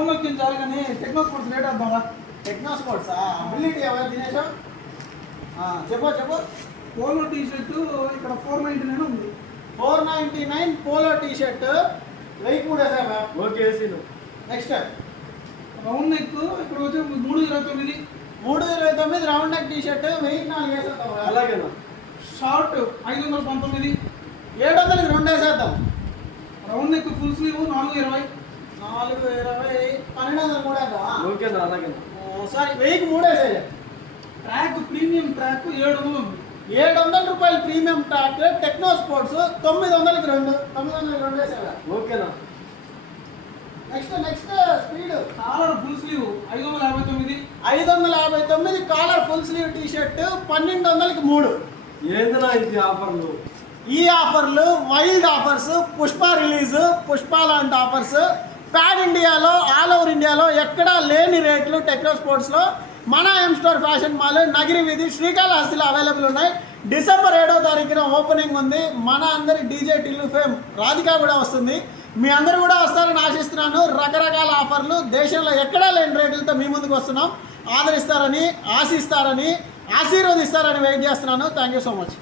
Phone నొక్కించాలి కానీ techno sports rate వద్దాం. Techno sports బిల్లిటీ ఎవరు దినేష్ చెప్పు. పోలో టీ షర్ట్ ఇక్కడ 499 ఉంది. 499 పోలో టీ షర్ట్ 1000 ఓకే వేసి నెక్స్ట్ రౌండ్ నెక్ ఇక్కడ వచ్చి 329. 329 రౌండ్ నెక్ టీ షర్ట్ 1004 వేసేద్దాం. అలాగేనా. షార్ట్ 519. 700కి 2 వేసేద్దాం. Round neck full sleeve 420. 420 1200 కూడా వేద్దాం. ఓకేనా అలాగేనా. సారీ 1000కి 3 వేసేయాలి. ట్రాక్ ప్రీమియం ట్రాక్ 700 ఉంది. 700 రూపాయలు ప్రీమియం ట్రాక్ టెక్నో స్పోర్ట్స్ 900కి 2 వేసేయాలి. ఓకేనా. Next speed collar full sleeve 559. 559 collar full sleeve T shirt 1200కి 3. ఏందినా ఇది ఆఫర్లు? ఈ ఆఫర్లు wild offers, Pushpa release, Pushpa లాంటి ఆఫర్స్ ప్యాన్ ఇండియాలో ఆల్ ఓవర్ ఇండియాలో ఎక్కడా లేని రేట్లు టెక్నో స్పోర్ట్స్లో మన M store fashion mall Nagiri వీధి శ్రీకాళహస్తిలో అవైలబుల్ ఉన్నాయి. డిసెంబర్ 7వ తారీఖున ఓపెనింగ్ ఉంది. మన అందరి డీజే టిల్లు ఫేమ్ రాధిక కూడా వస్తుంది. మీ అందరూ కూడా వస్తారని ఆశిస్తున్నాను. రకరకాల ఆఫర్లు దేశంలో ఎక్కడా లేని రేట్లతో మీ ముందుకు వస్తున్నాం. ఆదరిస్తారని, ఆశిస్తారని, ఆశీర్వదిస్తారని వెయిట్ చేస్తున్నాను. Thank you so much.